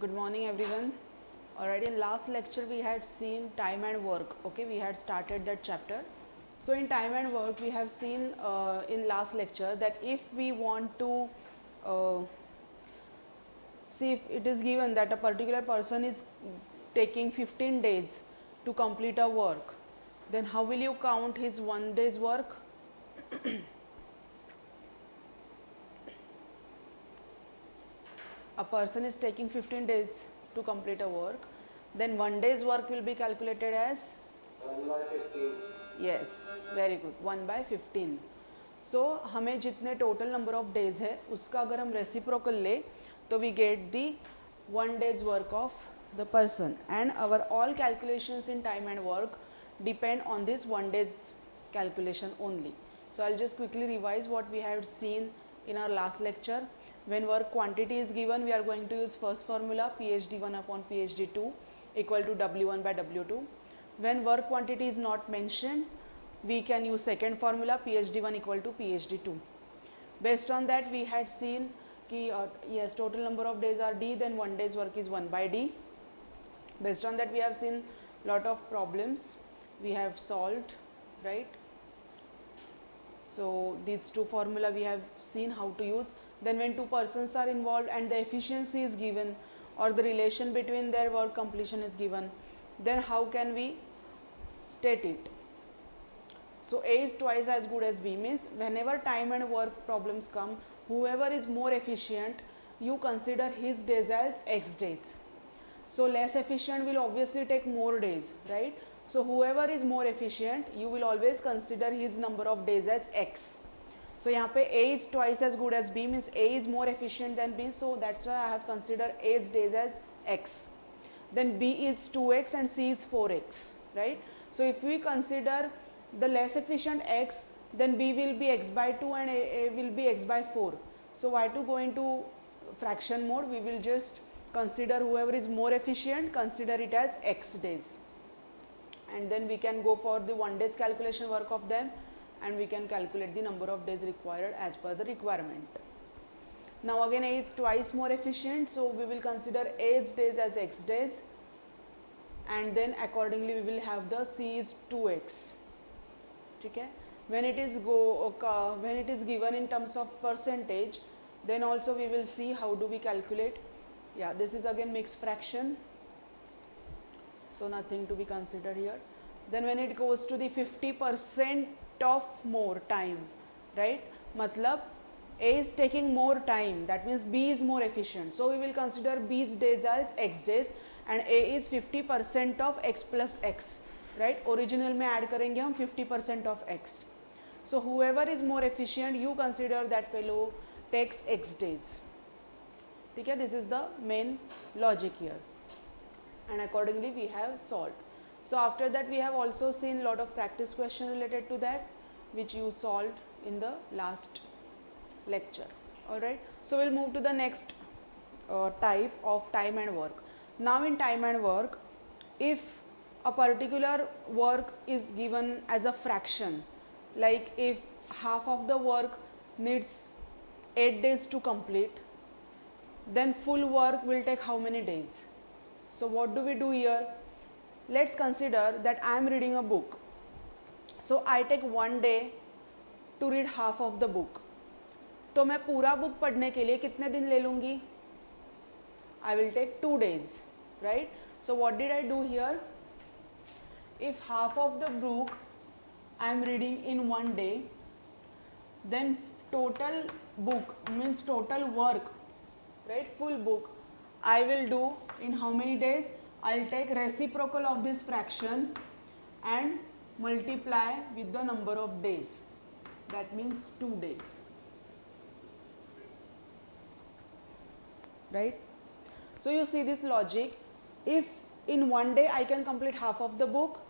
Good morning everyone. Already in last lecture we had seen time and work. Okay, we had started that chapter. So in time and work we have seen in last lecture that if we want to uh, see if it is given that a particular person is taking 15 days to complete a work, then how will you count his 1 day's work? A person is taking 15 days to complete a work, then 1 day's work will be calculated as 1/15. yes, very good, 1/15. सो हमें जितने total number of days है उसका अगर हम reciprocal ले तो we get the 1 day's work of the person and our all calculations in time and work depend on this 1 day's calculation only. So I'll just quickly revise what we have seen in our last lecture. When work quantity is given, we are going to use first formula PhD1 upon PhD2 equal to W1 by W2. When work quantity is not mentioned, we can use second formula PhD1 equal to PhD2. Based on that, we had seen कि yes, total number of days are D, then 1 day's work is 1 by D. Based on that, we have seen lot of problems we have solved, right? So these two formula we have seen how to use. Then when two persons are involved and the efficiency is given or the relation between their work completion is given, then how can we state it? So A is twice as good as B means whenever time and work problems come, whoever is more efficient, you consider his days as X days. So less efficient will obviously take more days, right? So whoever is more efficient, you will always consider his number of days as X. So यहाँ पे A is twice as good as B means A is more efficient than B, so that's why I have considered A's days as X. Then B is 2X and C is 4X, right? So if we consider the less efficient X, then B will be X by 2 and A will be X by 4. So why to go into fraction mode? We will just consider whoever is more efficient, consider it as X days. And then we can go for the 1 day's calculation work of them and we can calculate the number of days required as per the requirement. Now again A is twice more efficient, so we will consider A's days as X days and then accordingly we will have the C is 2X. Okay? When it is given in terms of percentage, then also we will see how do we calculate. Yeah, this is again mixed fraction, so nothing to be considered here. Then when it goes to the 50% of more time, right? Matlab A is taking more time, that means B is more efficient. So we will consider B's days as X days and A is 50% of X plus X, right? Original में add करेंगे हम 50% of X. So whoever is more efficient, you consider that fellow takes X days. ठीक है? This is the main logic here. And accordingly we have solved. So after that we have also seen lot of practice question related to that which you solved in the last lecture. Alright, so we'll move to the next type of time and work. Now in time and work, if a particular work is given as a fraction, like if half of the work needs 8 days to complete, then full work will take how many days? So what do we do here? Let's consider that I am reading a book. So I take 1 day to read half of the book. तो मैं पूरा book पढ़ने के लिए कितने दिन ले लूँगी? I will take 2 days, right? So what did I do here? If half of the book I am reading in 1 day, then total book means total work, right? Full book I will do in how many days? I'll take reciprocal of this fraction and multiply with the number of days. That means 2 days. Right? So you see this logic. If in 1 day I can complete half of the book,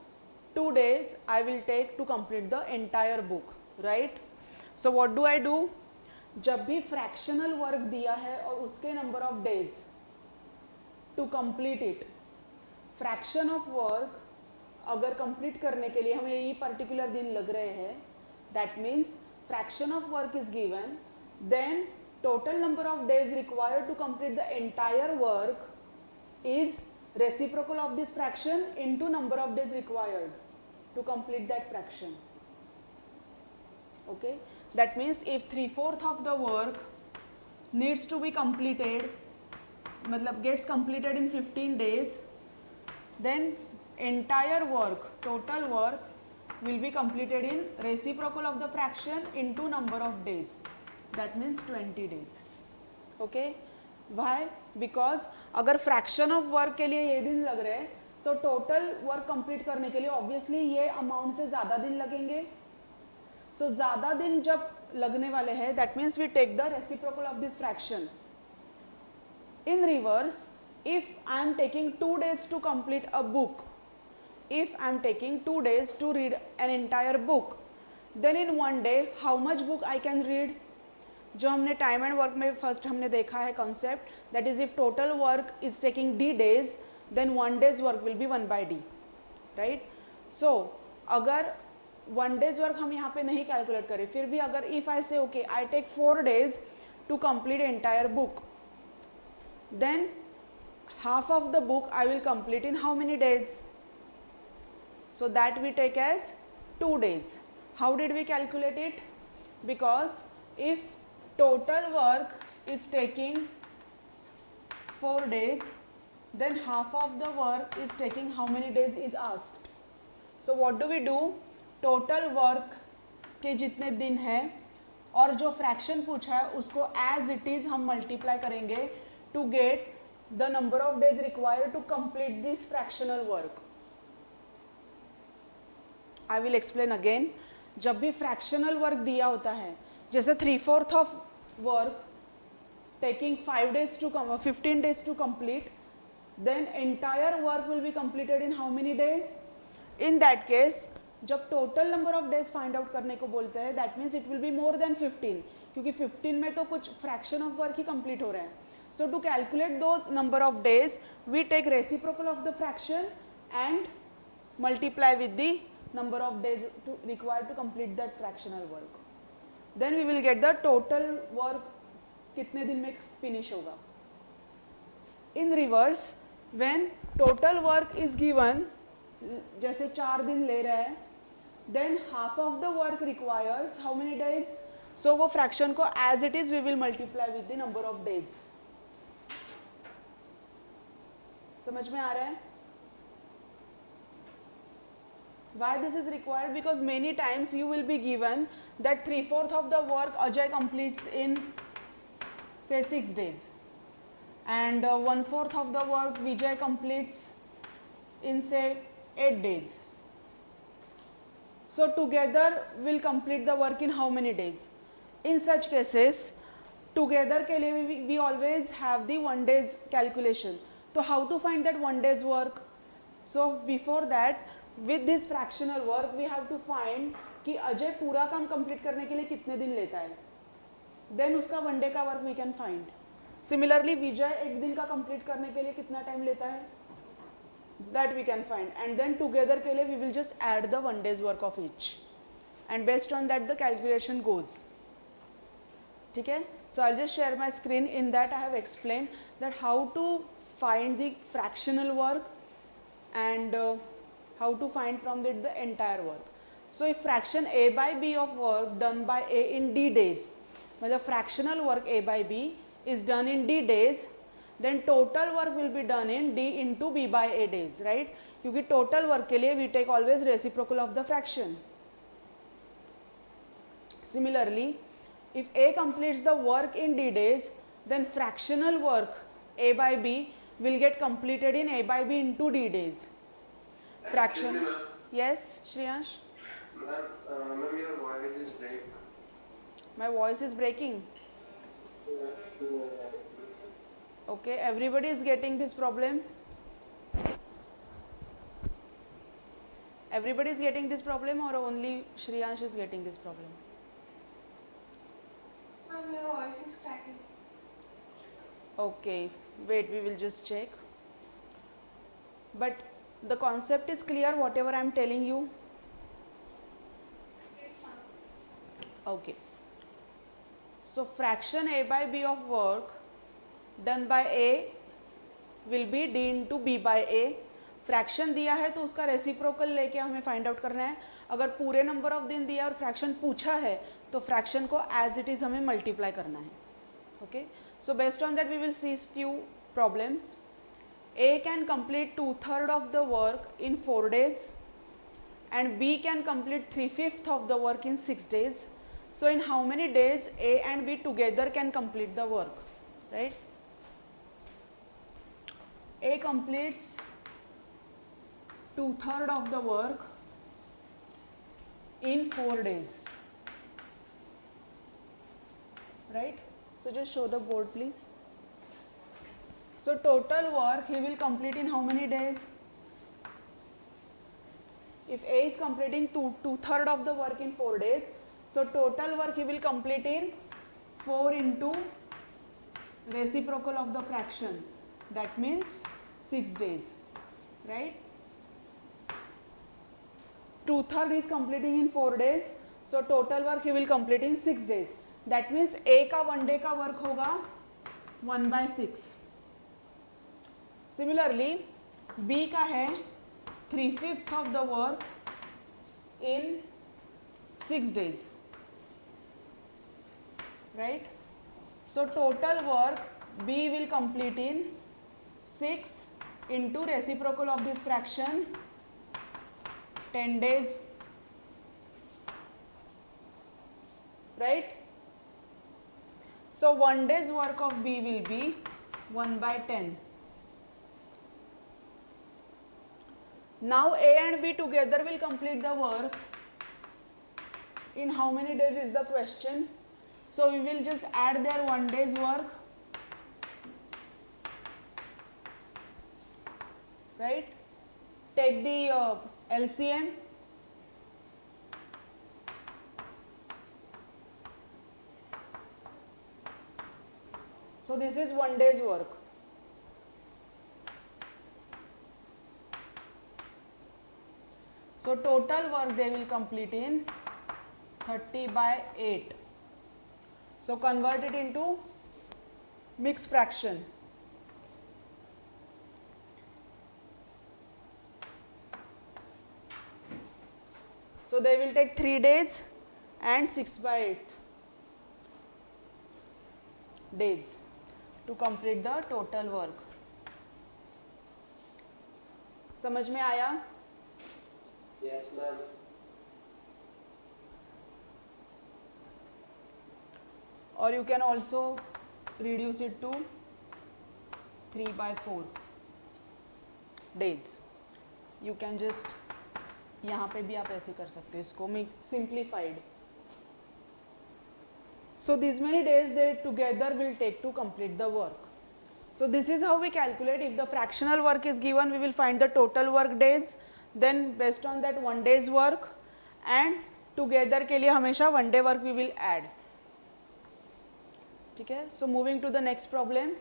2 days I will take to complete the entire book. Right? So what do I do? जब भी fractional work दिया है और उसके number of days to complete it, fraction of work अगर complete करने के लिए हमें ये particular दिन लग रहे हैं, that means fraction of work is given, then total number of days required to complete the entire work is reciprocal of this fraction into number of days required to complete that fraction. Okay, that means if 3/4 of the work needs to be completed, matlab gets completed in 15 days, then entire work, total work will be completed in reciprocal of the fraction into number of days, that means 20 days. Okay, why? Because अगर fraction of work के लिए ये दिन लग रहे हैं तो total work complete करने के लिए ऑब्वियसली ये अमाउंट से ज़्यादा दिन लगेंगे. सो ज़्यादा दिन जब लगने वाले हैं, that means we take the reciprocal of this fraction. In reverse, if I am taking 2 days to complete a book, if I am taking 2 days to read an entire book, then in one day how much book I can read? जो हमने time and work में first हमने देखा है concept, that is if total work is taking d days, then 1 day's work will be 1/d, right. So अगर 1 day's work हम यहाँ पे नहीं कैलकुलेट करें, फिर भी अगर if I say okay I take 4 days to complete entire book, then half of the book I will complete in how many days? So that we take as 2 days. How did we calculate it? Because if total work is taking 4 days, then half of the work is taking how many days is asked. So what do we do? Total work के जितने दिन हैं और जो fraction पूछा है उसको as it is हम मल्टीप्लाई करेंगे to get the number of days required to complete this fractional work. I will explain again. जब भी fractional work दिया होता है, जैसे 3/4 of work taking 5 days to 15 days to complete, then entire work will be completed in how many days? In that case, जब total number of days find out करने को बोलते हैं, that means it will be more than 15, क्योंकि 15 में तो कुछ fraction of work he complete हो रहे हैं. So to calculate those number of days, we take reciprocal of the fraction and multiply with the number of days required to complete that fractional work. Then we will get the total work कितने दिन में finish होगा. In reverse, when total work is given, जैसे 4 दिन ले रहे हैं, then half of the work requires how many days? So वो fraction को as it is we will multiply with the number of days. समझ में आ रहा है? Why this is required? Because many times you will be given that 3/4 of the work Ajay completes in say 6 days, and 1/4 of the work Vijay completes in say 8 days. So together we'll complete the work in how many days? In such cases, together के लिए we always have the 1 day's calculation. So how to find that 1 day's work? So before that, with this fractional work we have to find कि अजय पूरा काम complete करने के लिए कितने दिन लेता है, देन उसका 1 day का work we can find. Similarly Vijay 1 दिन का कंप्लीट करने के लिए कितना टाइम लेता है, that we can find, and then together के लिए we will just add the 1 day's work of each, and based on that the calculation goes. ठीक है. So I will just share my screen. In that I have explain that how to find the fractional work and how to find from it the entire work. So if fraction a by b of work done by a in d days, मतलब fractional work a by b is done in d days, then total work will be done in d into b by a days, right? क्योंकि total work के लिए we take always reciprocal of the fraction. Similarly, if a completes the work in d days, then fractional work a by b will get completed in a by b into d days. Fraction. Yes, Shriyansh. Ma'am, your voice is breaking. My voice is breaking. Okay, everybody is getting this problem. Everybody is getting this problem, or only Shriyansh is getting this problem? Ma'am, your voice is cracking. Okay, wait, we will just check. But the concept is clear, whatever I am telling you. Yes, ma'am. Okay. So fraction a by b of work done by a will be D into B by A. Fraction दिया है तो उसका reciprocal लेके हमें find out करना है. अगर पूरे नंबर ऑफ दिन दिया और फ्रैक्शन पूछा है तो फ्रैक्शन को एज इट इज हमें मल्टीप्लाई करना है. Okay, so based on that we will see few problems. A can complete 2/3 of the work in 4 days and B can complete 3/5 of the work in 6 days. So in how many days A and B together can complete the work, right? A completes 2/3 of the work in 4 days, right? So just show the board please. So total work he will complete in how many days? If A is completing 2/3 of the work in 4 days, so total work he will complete in 4 into reciprocal of the fraction, that means 6 days, right? 2/3 is completing in 4 days, so total work he will complete in 6 days. That means A का 1 day का work होगा 1/6. Similarly, B का है 3/5 of the work in 6 days, right? So total work B will complete in 6 into reciprocal of this fraction 10 days, right? So 1 day's work of B will be 1/10. Now A and B together will complete the work in how many days is the question. So we will just add their 1 day's work, right? Take the LCM. So this is 1 day's work. So total work they will complete in 30/8. So convert it into mixed fraction. So they will take 3 days and 6/8 days to complete the total work. समझ में आया? Yes, ma'am. Or you can also reduce it to 3/4 days. You can just यहाँ पे भी आप ऐसे कर सकते हैं इसको simplified. So these many days they together will take to complete the work. So this is how we calculate. If the fractional work is given, we will find the total work days. Then based on that 1 day's work and together के लिए हमेशा 1 day work we will add. ठीक है? So moving to the next problem.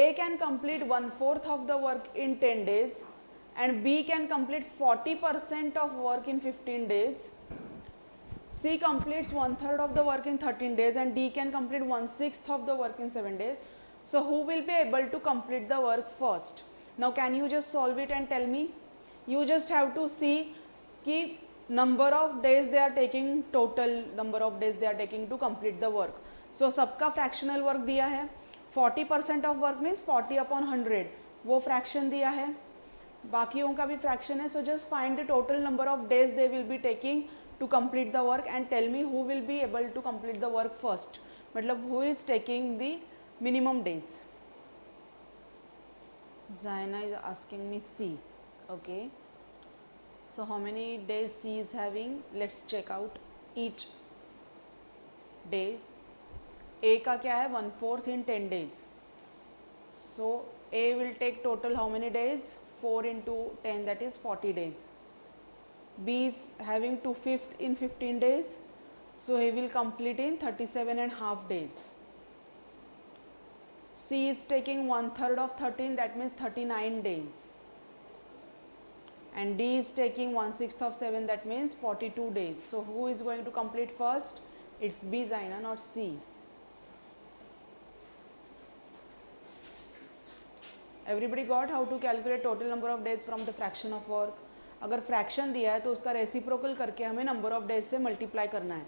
A can complete 1/4 of the work in 10 days and B can complete 40% of work in 15 days. C completes 1/3 of the work in 13 days and D can complete 1/6 of the work in 7 days. So who will be able to complete the work first? Now can you just solve it and tell me? You just have to see कि number of days they are taking, total number of days they are taking to complete the work. So सबका fractional work दिया है. 40% of work means 40/100. वो fraction दिया है. बाकियों का भी fraction है. So just find the total number of days they will be taking to complete the work and tell me who will be able to complete the work first. मतलब who is taking the minimum days. Zaina is asking me C. Okay. So how many days C is having? Let's check out each day. A का क्या है? 1/4 in 10 days. So A will take total how many days? 4 into 10, that is 40 days. B is having 2/5 in 15 days. So he will complete in 37.5 days. C is taking 1/3 of 13, that means 39 days. And D is taking 1/6 of 7, that means 42 days. So who is going to complete first? It's B, Zaina, not C. Everybody got how to calculate total number of days from the fraction of work. अगर fraction दिया है तो उसका reciprocal करके हमें number of days से multiply करना है.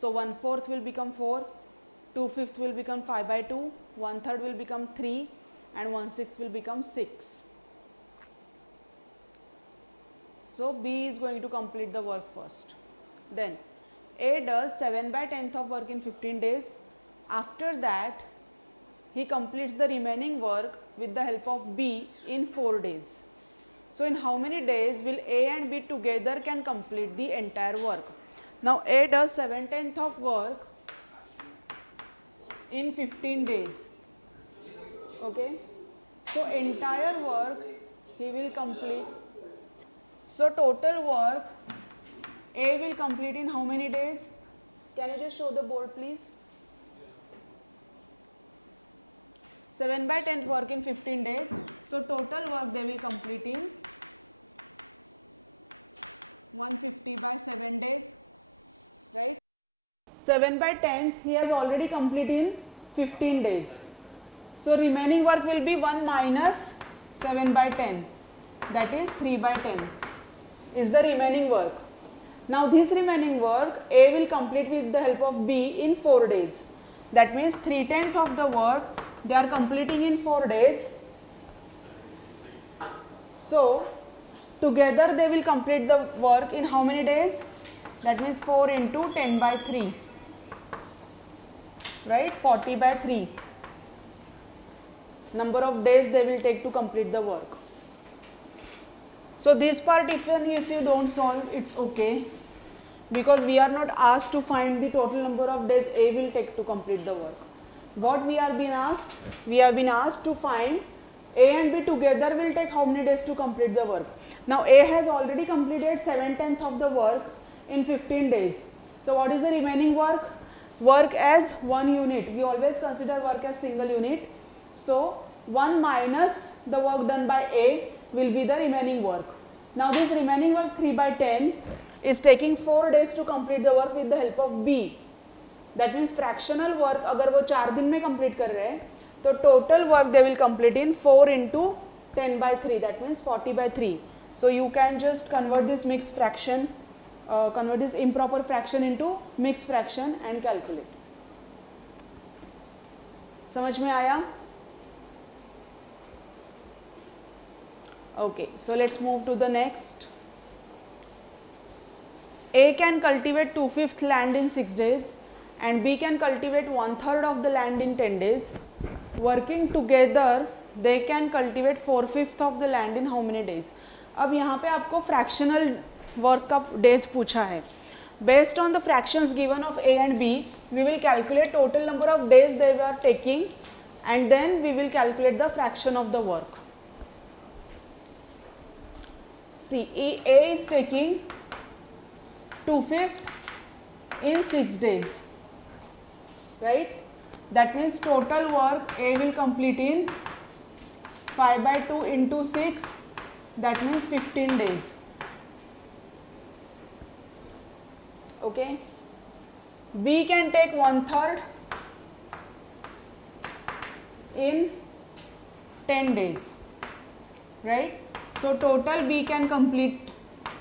So 1/4 will become 4, 2/5 will become 5/2, 1/3 will become 3 and 1/6 will become 6. So B is going to complete the work first. Then A does 7/10 of work in 15 days. After that he completes the remaining work with the help of B in 4 days. So in how many days will A and B together can complete the entire work? Now A does 7/10 of work in 15 days. Okay, so entire work he will complete. So total work A will complete in how many days? Can you just show the board please? 7/10 work in 15 days. So total work they will complete in 150/7 days, right? Is already complete in 15 days. So remaining work will be 1 minus 7/10, that is 3/10 is the remaining work. Now this remaining work A will complete with the help of B in 4 days. That means 3/10 of the work they are completing in 4 days. So together they will complete the work in how many days? That means 4 into 10/3. Right, 40/3 number of days they will take to complete the work. So this part even if you don't solve it's okay, because we are not asked to find the total number of days A will take to complete the work. What we are being asked? We have been asked to find A and B together will take how many days to complete the work. Now A has already completed 7/10 of the work in 15 days. So what is the remaining work? Work as one unit. We always consider work as single unit. So 1 minus the work done by A will be the remaining work. Now this remaining work 3/10 is taking 4 days to complete the work with the help of B. That means fractional work अगर वो 4 दिन में complete कर रहे हैं तो total work they will complete in 4 into 10/3, that means 40/3. So you can just convert this mixed fraction, convert this improper fraction into mixed fraction and calculate. समझ में आया? Okay, so let's move to the next. A can cultivate 2/5 land in 6 days and B can cultivate 1/3 of the land in 10 days. Working together they can cultivate 4/5 of the land in how many days? अब यहाँ पे आपको fractional work का days पूछा है. Based on the fractions given of A and B, we will calculate total number of days they were taking and then we will calculate the fraction of the work. See, A is taking 2/5 in 6 days, right? That means total work A will complete in 5/2 into 6, that means 15 days. Okay, B can take 1/3 in 10 days, right? So total B can complete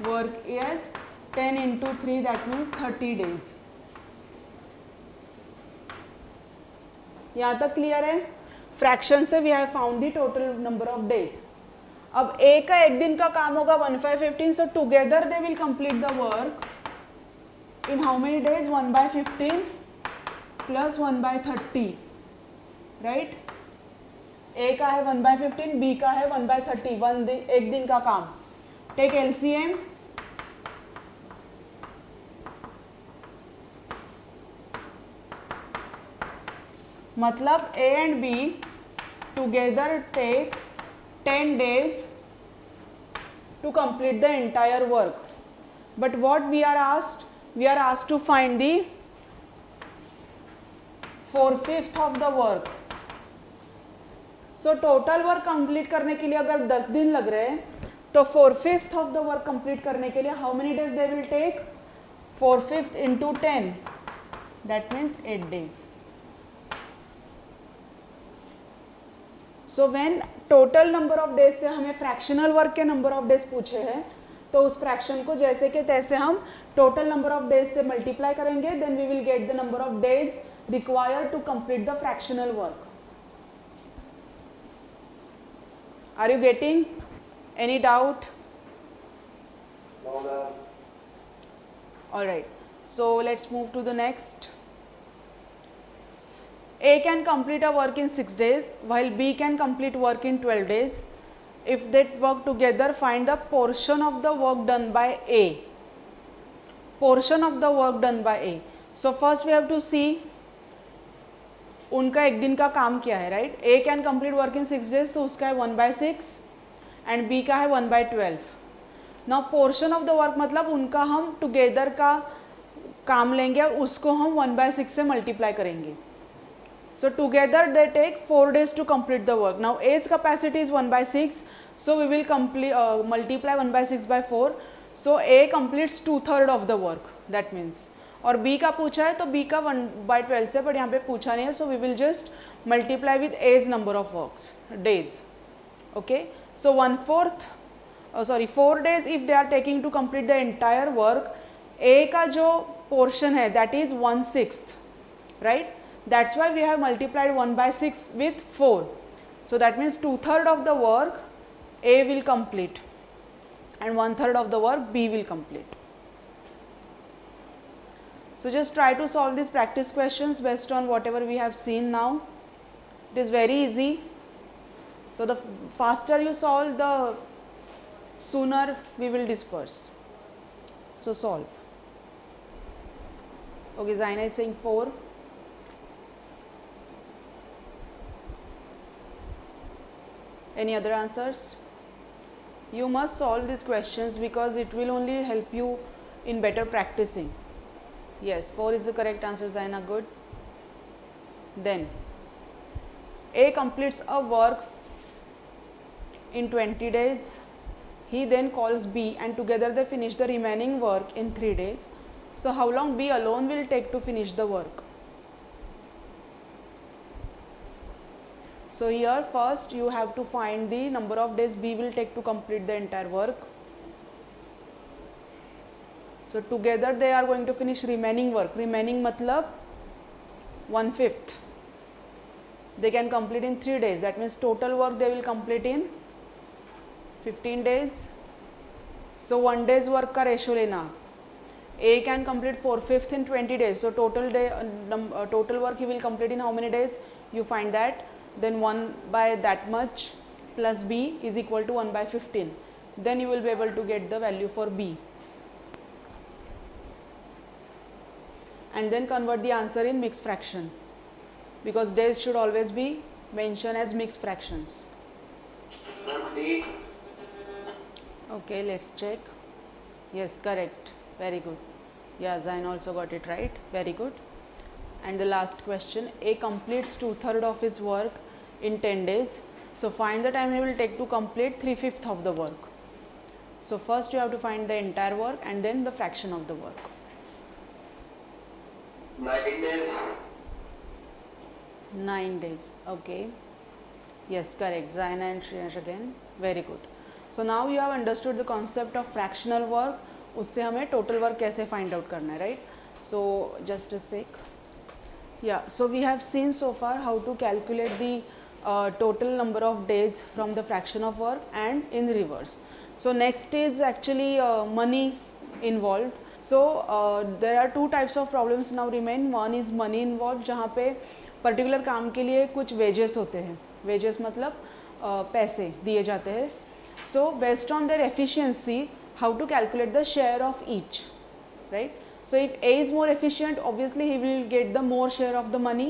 work as 10 into 3, that means 30 days. यहाँ तक clear है? Fraction से we have found the total number of days. अब A का एक दिन का काम होगा 1/15, so together they will complete the work in how many days? 1/15 plus 1/30, right? A का है 1/15, B का है 1/30, एक दिन का काम. Take LCM. मतलब A and B together take 10 days to complete the entire work. But what we are asked? We are asked to find the 4/5 of the work. So total work complete करने के लिए अगर 10 दिन लग रहे हैं तो 4/5 of the work complete करने के लिए how many days they will take? 4/5 into 10, that means 8 days. So when total number of days से हमें फ्रैक्शनल वर्क के नंबर ऑफ डेज पूछे हैं, तो उस फ्रैक्शन को जैसे कि तैसे हम टोटल नंबर ऑफ डेज से मल्टीप्लाई करेंगे, then we will get the number of days required to complete the fractional work. Are you getting any doubt? No, ma'am. All right. So let's move to the next. A can complete a work in 6 days, while B can complete work in 12 days. If they work together, find the portion of the work done by A. Portion of the work done by A. So first we have to see उनका एक दिन का काम क्या है, right. A can complete work in 6 days, तो उसका है 1/6 एंड बी का है 1/12. Now portion of the work मतलब उनका हम टुगेदर का काम लेंगे और उसको हम 1/6 से मल्टीप्लाई करेंगे. So together they take 4 days to complete the work. Now as capacity is 1/6, so we will multiply 1/6 by 4. So A completes 2/3 of the work, that means. और बी का पूछा है तो बी का 1/12 से, बट यहाँ पे पूछा नहीं है, so we will just multiply with as number of works days. Okay, so 4 days if they are taking to complete the entire work. A का जो पोर्शन है that is 1/6, right. That's why we have multiplied 1/6 with 4. So that means 2/3 of the work A will complete and 1/3 of the work B will complete. So just try to solve these practice questions based on whatever we have seen now. It is very easy. So the faster you solve, the sooner we will disperse. So solve. Okay, Zaina is saying 4. Any other answers? You must solve these questions because it will only help you in better practicing. Yes, 4 is the correct answer, Zaina. Good. Then A completes a work in 20 days. He then calls B and together they finish the remaining work in 3 days. So how long B alone will take to finish the work? So here first you have to find the number of days B will take to complete the entire work. So together they are going to finish remaining work. Remaining matlab 1/5. They can complete in 3 days. That means total work they will complete in 15 days. So 1 day's work का ratio लेना. A can complete 4/5 in 20 days. So total work he will complete in how many days? You find that. Then 1 by that much plus B is equal to 1/15. Then you will be able to get the value for B. And then convert the answer in mixed fraction, because days should always be mentioned as mixed fractions. D. Okay, let's check. Yes, correct. Very good. Yeah, Zain also got it right. Very good. And the last question, A completes 2/3 of his work in 10 days. So find the time he will take to complete 3/5 of the work. So first you have to find the entire work and then the fraction of the work. 9 days. 9 days. Okay. Yes, correct. Zaina and Shreyansh again. Very good. So now you have understood the concept of fractional work. उससे हमें total work कैसे find out करना है, right? So just a sec. Yeah, so we have seen so far how to calculate the total number of days from the fraction of work and in reverse. So next is actually money involved. So there are 2 types of problems now remain. One is money involved, जहाँ पे particular काम के लिए कुछ wages होते हैं. Wages मतलब पैसे दिए जाते हैं. So based on their efficiency, how to calculate the share of each, right? So if A is more efficient, obviously he will get the more share of the money,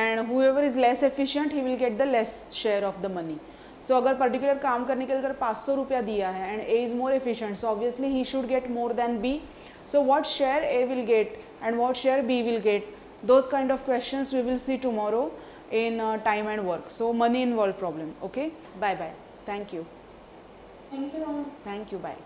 and whoever is less efficient, he will get the less share of the money. So अगर particular काम करने के लिए अगर 500 रुपया दिया है and A is more efficient, so obviously he should get more than B. So what share A will get and what share B will get, those kind of questions we will see tomorrow in time and work. So money involved problem. Okay, bye bye. Thank you. Thank you, Mama. Thank you. Bye.